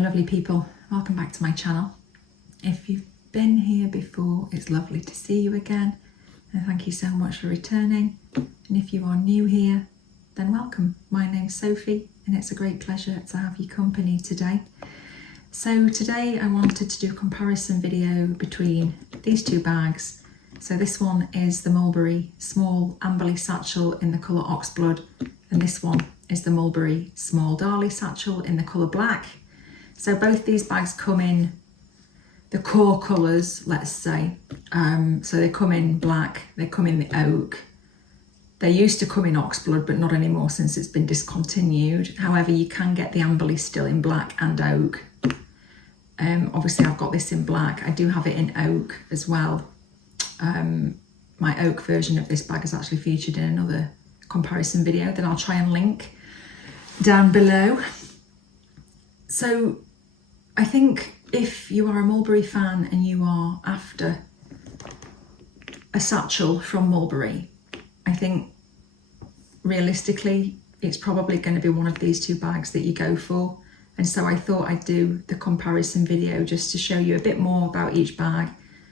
Hello lovely people, welcome back to my channel. If you've been here before, it's lovely to see you again and thank you so much for returning. And if you are new here, then welcome. My name's Sophie and it's a great pleasure to have your company today. So today I wanted to do a comparison video between these two bags. So this one is the Mulberry Small Amberley Satchel in the colour Oxblood, and this one is the Mulberry Small Darley Satchel in the colour Black. So both these bags come in the core colours, let's say. So they come in black, they come in the oak. They used to come in Oxblood, but not anymore since it's been discontinued. However, you can get the Amberley still in black and oak. Obviously I've got this in black. I do have it in oak as well. My oak version of this bag is actually featured in another comparison video that I'll try and link down below. So I think if you are a Mulberry fan and you are after a satchel from Mulberry, I think realistically it's probably going to be one of these two bags that you go for. And so I thought I'd do the comparison video just to show you a bit more about each bag,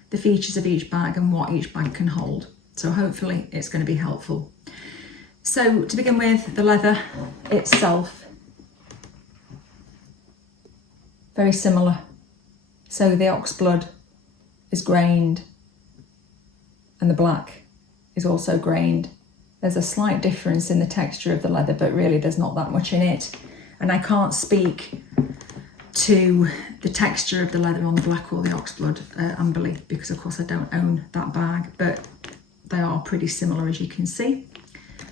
the features of each bag and what each bag can hold. So hopefully it's going to be helpful. So to begin with, the leather itself, very similar. So the Oxblood is grained and the black is also grained. There's a slight difference in the texture of the leather, but really there's not that much in it. And I can't speak to the texture of the leather on the black or the Oxblood Amberley because of course I don't own that bag, but they are pretty similar as you can see.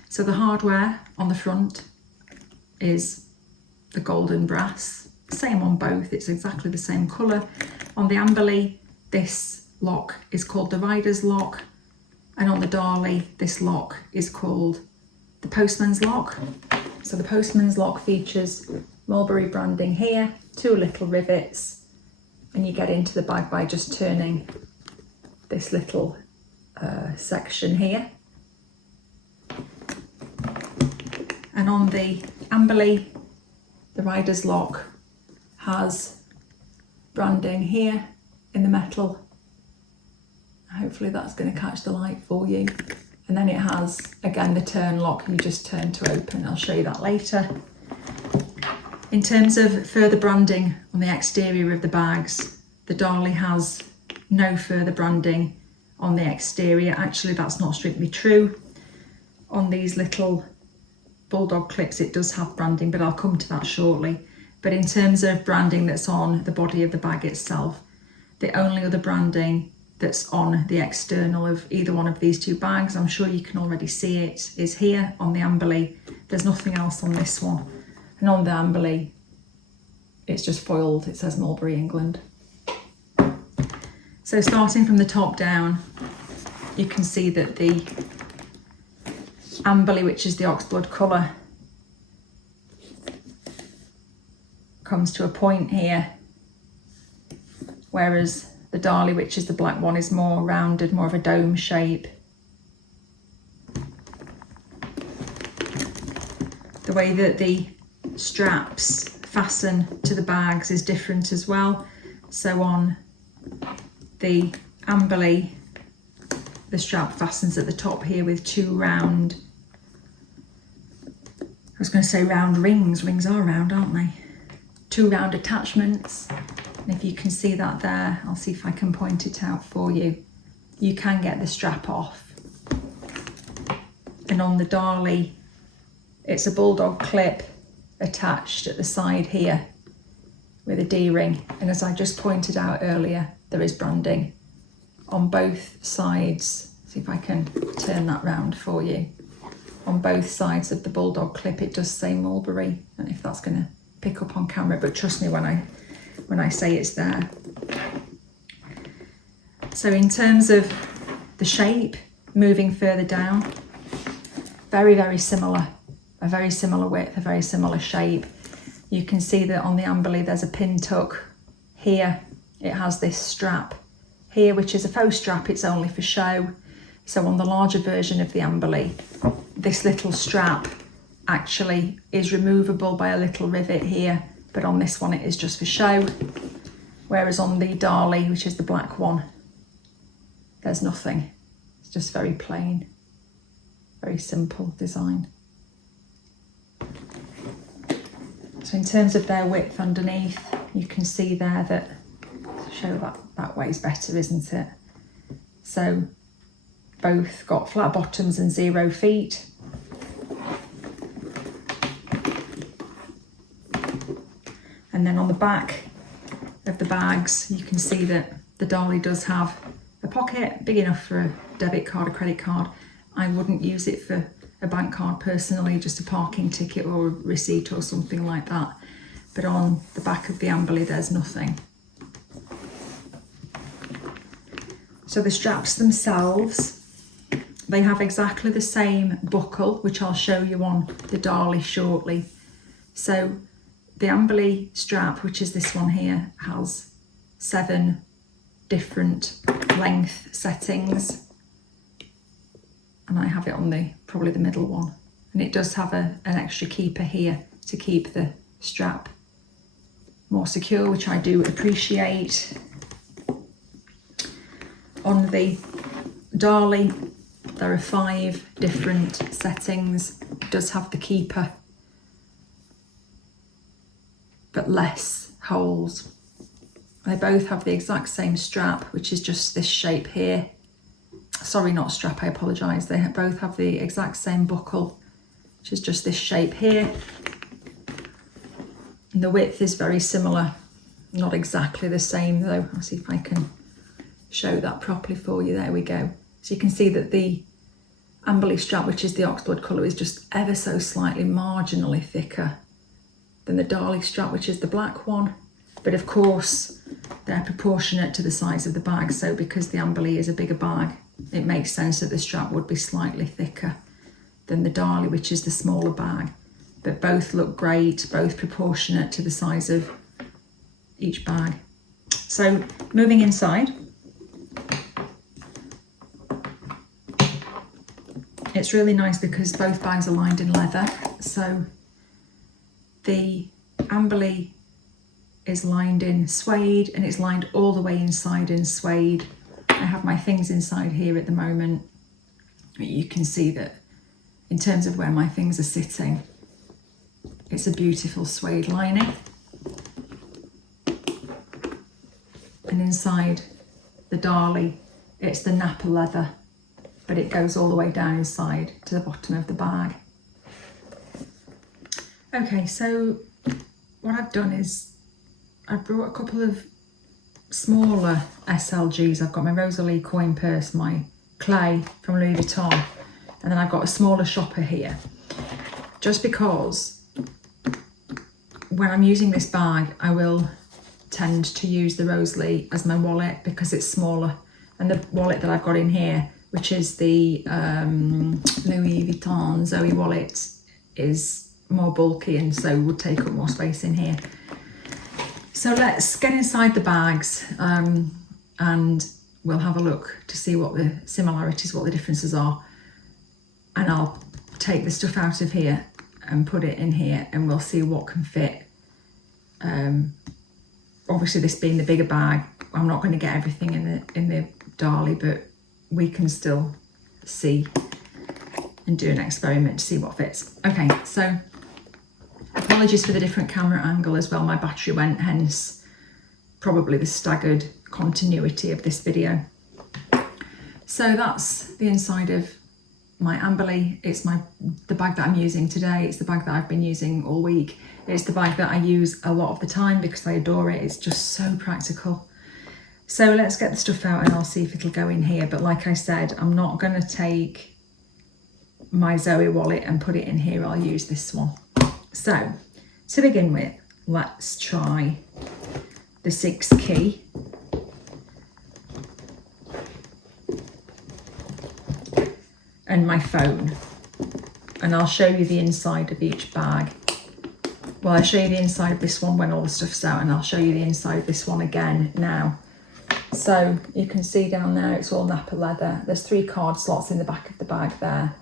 So the hardware on the front is the golden brass, same on both, it's exactly the same colour. On the Amberley, this lock is called the rider's lock, and on the Darley, this lock is called the postman's lock. So the postman's lock features Mulberry branding here, two little rivets, and you get into the bag by just turning this little section here. And on the Amberley, the rider's lock has branding here in the metal. Hopefully that's going to catch the light for you. And then it has, again, the turn lock, you just turn to open. I'll show you that later. In terms of further branding on the exterior of the bags, the Darley has no further branding on the exterior. Actually, that's not strictly true. On these little bulldog clips, it does have branding, but I'll come to that shortly. But in terms of branding that's on the body of the bag itself, the only other branding that's on the external of either one of these two bags, I'm sure you can already see it, is here on the Amberley. There's nothing else on this one. And on the Amberley, it's just foiled, it says Mulberry England. So starting from the top down, you can see that the Amberley, which is the Oxblood colour, comes to a point here, whereas the Darley, which is the black one, is more rounded, more of a dome shape. The way that the straps fasten to the bags is different as well. So on the Amberley, the strap fastens at the top here with two round, I was going to say round rings. Rings are round, aren't they? Two round attachments. And if you can see that there, I'll see if I can point it out for you. You can get the strap off. And on the Darley, it's a bulldog clip attached at the side here with a D-ring. And as I just pointed out earlier, there is branding on both sides. See if I can turn that round for you. On both sides of the bulldog clip, it does say Mulberry. I don't know if that's going to pick up on camera, but trust me when I say it's there. So in terms of the shape, moving further down, very, very similar. A very similar width, a very similar shape. You can see that on the Amberley there's a pin tuck here. It has this strap here, which is a faux strap, it's only for show. So on the larger version of the Amberley, this little strap actually is removable by a little rivet here but on this one it is just for show. Whereas on the Darley, which is the black one, there's nothing. It's just very plain, very simple design. So in terms of their width underneath, you can see there that, show that way is better, isn't it? So both got flat bottoms and 0 feet. And then on the back of the bags, you can see that the Darley does have a pocket big enough for a debit card, a credit card. I wouldn't use it for a bank card personally, just a parking ticket or a receipt or something like that. But on the back of the Amberley, there's nothing. So the straps themselves, they have exactly the same buckle, which I'll show you on the Darley shortly. So the Amberley strap, which is this one here, has 7 different length settings. And I have it on probably the middle one. And it does have an extra keeper here to keep the strap more secure, which I do appreciate. On the Darley, there are 5 different settings. It does have the keeper, but less holes. They both have the exact same strap, which is just this shape here. Sorry, not strap, I apologise. They both have the exact same buckle, which is just this shape here. And the width is very similar, not exactly the same though. I'll see if I can show that properly for you. There we go. So you can see that the Amberley strap, which is the oxblood colour, is just ever so slightly marginally thicker than the Darley strap, which is the black one. But of course, they're proportionate to the size of the bag. So because the Amberley is a bigger bag, it makes sense that the strap would be slightly thicker than the Darley, which is the smaller bag. But both look great, both proportionate to the size of each bag. So moving inside, it's really nice because both bags are lined in leather. So the Amberley is lined in suede and it's lined all the way inside in suede. I have my things inside here at the moment. You can see that in terms of where my things are sitting, it's a beautiful suede lining. And inside the Darley, it's the Napa leather, but it goes all the way down inside to the bottom of the bag. Okay, so what I've done is I've brought a couple of smaller SLGs. I've got my Rosalie coin purse, my clay from Louis Vuitton, and then I've got a smaller shopper here. Just because when I'm using this bag, I will tend to use the Rosalie as my wallet because it's smaller. And the wallet that I've got in here, which is the Louis Vuitton Zoe wallet, is more bulky and so would take up more space in here. So let's get inside the bags and we'll have a look to see what the similarities, what the differences are. And I'll take the stuff out of here and put it in here and we'll see what can fit. Obviously this being the bigger bag, I'm not going to get everything in the Darley, but we can still see and do an experiment to see what fits. Okay, so apologies for the different camera angle as well. My battery went, hence probably the staggered continuity of this video. So that's the inside of my Amberley. It's the bag that I'm using today. It's the bag that I've been using all week. It's the bag that I use a lot of the time because I adore it. It's just so practical. So let's get the stuff out and I'll see if it'll go in here. But like I said, I'm not going to take my Zoe wallet and put it in here. I'll use this one. So to begin with, let's try the 6 key. And my phone. And I'll show you the inside of each bag. Well, I'll show you the inside of this one when all the stuff's out, and I'll show you the inside of this one again now. So you can see down there, it's all Napa leather. There's 3 card slots in the back of the bag there,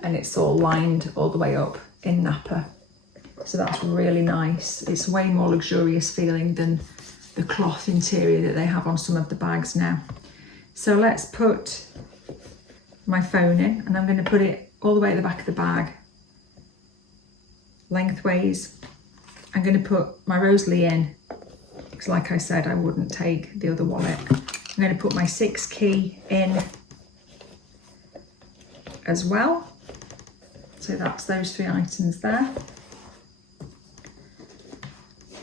and it's all lined all the way up in Napa. So that's really nice. It's way more luxurious feeling than the cloth interior that they have on some of the bags now. So let's put my phone in, and I'm going to put it all the way at the back of the bag, lengthways. I'm going to put my Rosalie in, because like I said, I wouldn't take the other wallet. I'm going to put my 6 key in as well. So that's those 3 items there.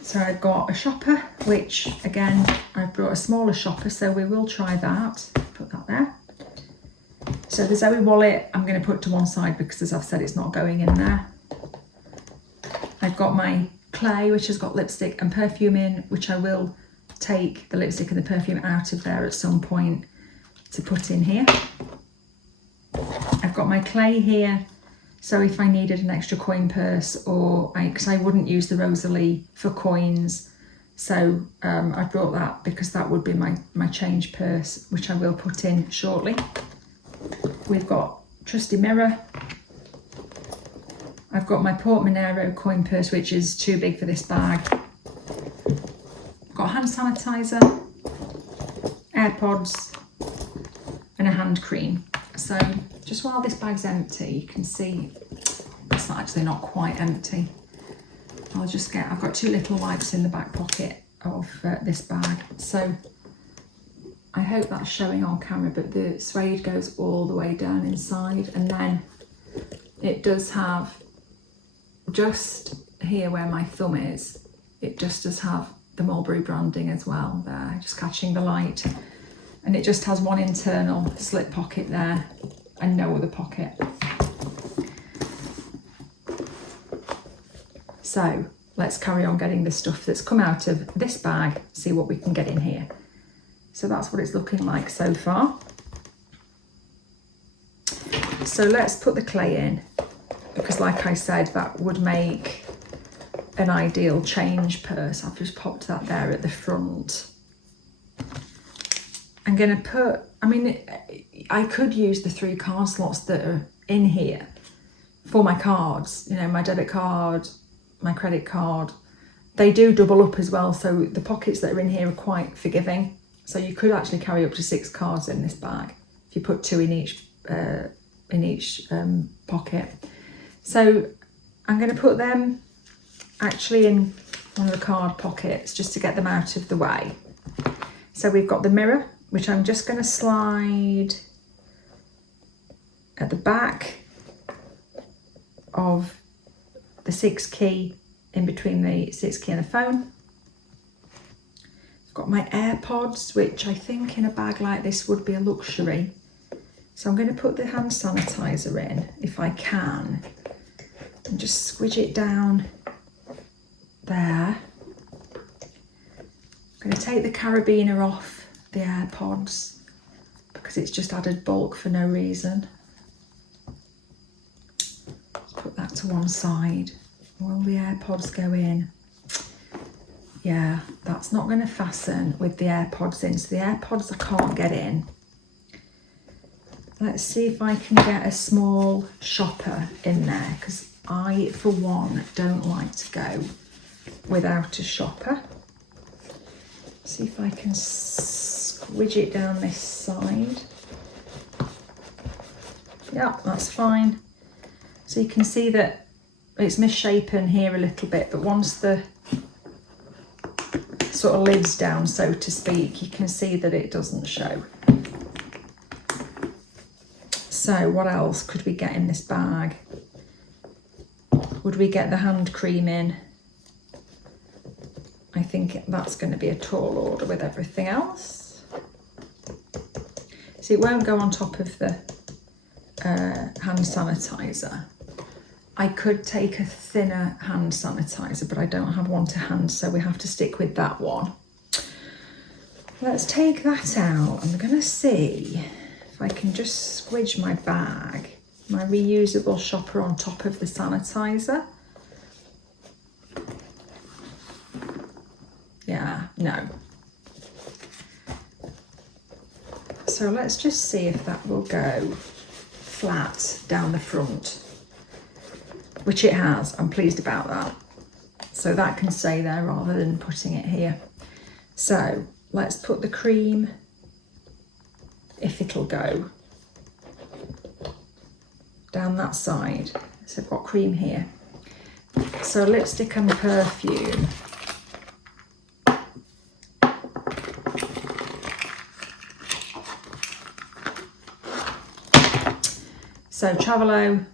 So I've got a shopper, which again, I've brought a smaller shopper, so we will try that. Put that there. So the Zoe wallet, I'm going to put to one side because, as I've said, it's not going in there. I've got my clay, which has got lipstick and perfume in, which I will take the lipstick and the perfume out of there at some point to put in here. I've got my clay here, so if I needed an extra coin purse, or because I wouldn't use the Rosalie for coins, so I brought that because that would be my change purse, which I will put in shortly. We've got trusty mirror. I've got my Portmanero coin purse, which is too big for this bag. I've got hand sanitizer, AirPods, and a hand cream. So just while this bag's empty, you can see it's actually not quite empty. I've got 2 little wipes in the back pocket of this bag. So I hope that's showing on camera, but the suede goes all the way down inside, and then it does have, just here where my thumb is, it just does have the Mulberry branding as well there, just catching the light. And it just has one internal slip pocket there and no other pocket. So let's carry on getting the stuff that's come out of this bag, see what we can get in here. So that's what it's looking like so far. So let's put the clay in, because like I said, that would make an ideal change purse. I've just popped that there at the front. I'm going to put, I could use the 3 card slots that are in here for my cards, my debit card, my credit card. They do double up as well, so the pockets that are in here are quite forgiving. So you could actually carry up to 6 cards in this bag if you put 2 in each pocket. So I'm going to put them actually in one of the card pockets just to get them out of the way. So we've got the mirror, which I'm just going to slide at the back of the 6 key, in between the 6 key and the phone. I've got my AirPods, which I think in a bag like this would be a luxury. So I'm going to put the hand sanitizer in, if I can, and just squidge it down there. I'm going to take the carabiner off the AirPods because it's just added bulk for no reason. Let's put that to one side. Will the AirPods go in? Yeah, that's not going to fasten with the AirPods in, so the AirPods I can't get in. Let's see if I can get a small shopper in there, because I, for one, don't like to go without a shopper. See if I can squidge it down this side. Yeah, that's fine. So you can see that it's misshapen here a little bit, but once the sort of lid's down, so to speak, you can see that it doesn't show. So what else could we get in this bag? Would we get the hand cream in? I think that's going to be a tall order with everything else. So it won't go on top of the hand sanitizer. I could take a thinner hand sanitizer, but I don't have one to hand, so we have to stick with that one. Let's take that out. I'm going to see if I can just squidge my bag, my reusable shopper on top of the sanitizer. Yeah, no. So let's just see if that will go flat down the front, which it has. I'm pleased about that. so that can stay there rather than putting it here. So let's put the cream, if it'll go, down that side. So I've got cream here. So lipstick and perfume. So Travelo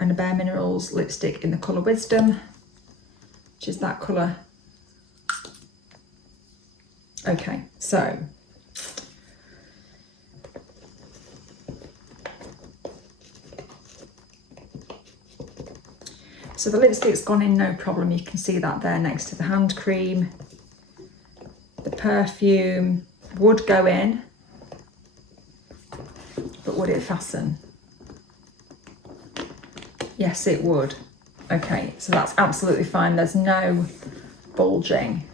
and a Bare Minerals lipstick in the colour Wisdom, which is that colour. Okay, so the lipstick's gone in no problem. You can see that there next to the hand cream. The perfume would go in, but would it fasten? Yes, it would. Okay, so that's absolutely fine. There's no bulging,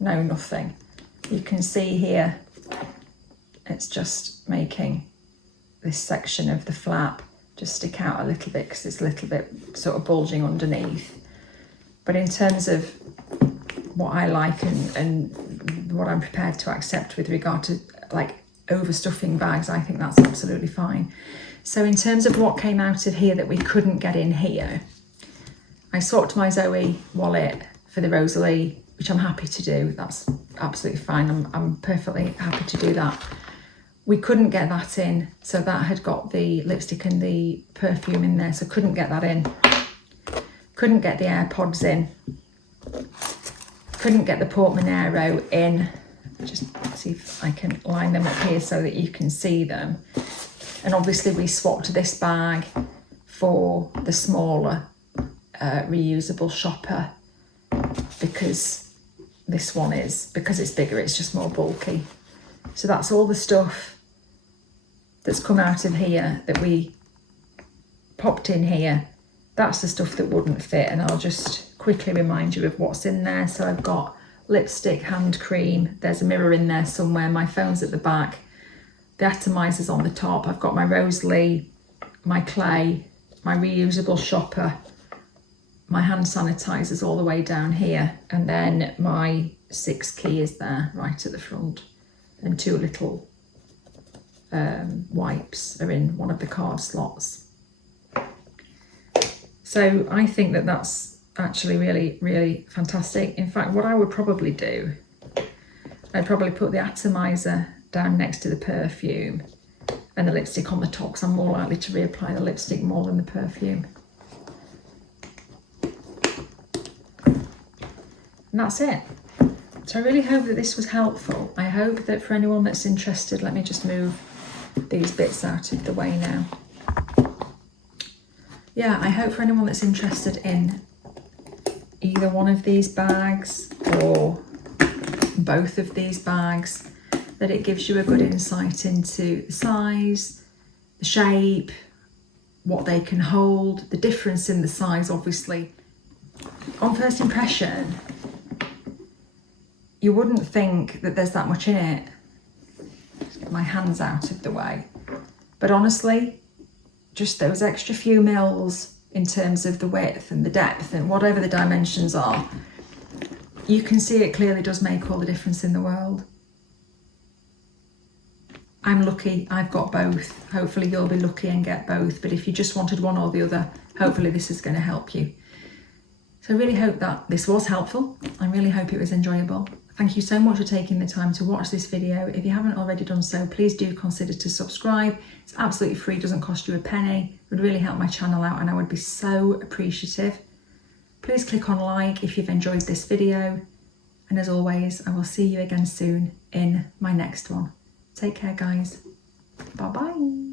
no nothing. You can see here, it's just making this section of the flap just stick out a little bit because it's a little bit sort of bulging underneath. But in terms of what I like and what I'm prepared to accept with regard to like overstuffing bags, I think that's absolutely fine. So in terms of what came out of here that we couldn't get in here, I swapped my Zoe wallet for the Rosalie, which I'm happy to do. That's absolutely fine. I'm perfectly happy to do that. We couldn't get that in, so that had got the lipstick and the perfume in there, so couldn't get that in. Couldn't get the AirPods in. Couldn't get the Portmanero in. Just see if I can line them up here so that you can see them. And obviously we swapped this bag for the smaller reusable shopper because this one is, because it's bigger, it's just more bulky. So that's all the stuff that's come out of here that we popped in here. That's the stuff that wouldn't fit, and I'll just quickly remind you of what's in there. So I've got lipstick, hand cream, there's a mirror in there somewhere, my phone's at the back, the atomizer's on the top, I've got my Rosalie, my clay, my reusable shopper, my hand sanitizers all the way down here, and then my 6 key is there right at the front, and 2 little wipes are in one of the card slots. So I think that that's actually really, really fantastic. In fact, what I would probably do, I'd probably put the atomizer down next to the perfume and the lipstick on the top, because I'm more likely to reapply the lipstick more than the perfume. And that's it. So I really hope that this was helpful. I hope that for anyone that's interested, let me just move these bits out of the way now. Yeah, I hope for anyone that's interested in either one of these bags or both of these bags, that it gives you a good insight into the size, the shape, what they can hold, the difference in the size. Obviously, on first impression, you wouldn't think that there's that much in it. Just get my hands out of the way. But honestly, just those extra few mils in terms of the width and the depth and whatever the dimensions are, you can see it clearly does make all the difference in the world. I'm lucky I've got both. Hopefully you'll be lucky and get both, but if you just wanted one or the other, hopefully this is going to help you. So I really hope that this was helpful. I really hope it was enjoyable. Thank you so much for taking the time to watch this video. If you haven't already done so, please do consider to subscribe. It's absolutely free, doesn't cost you a penny. It would really help my channel out and I would be so appreciative. Please click on like if you've enjoyed this video. And as always, I will see you again soon in my next one. Take care, guys. Bye-bye.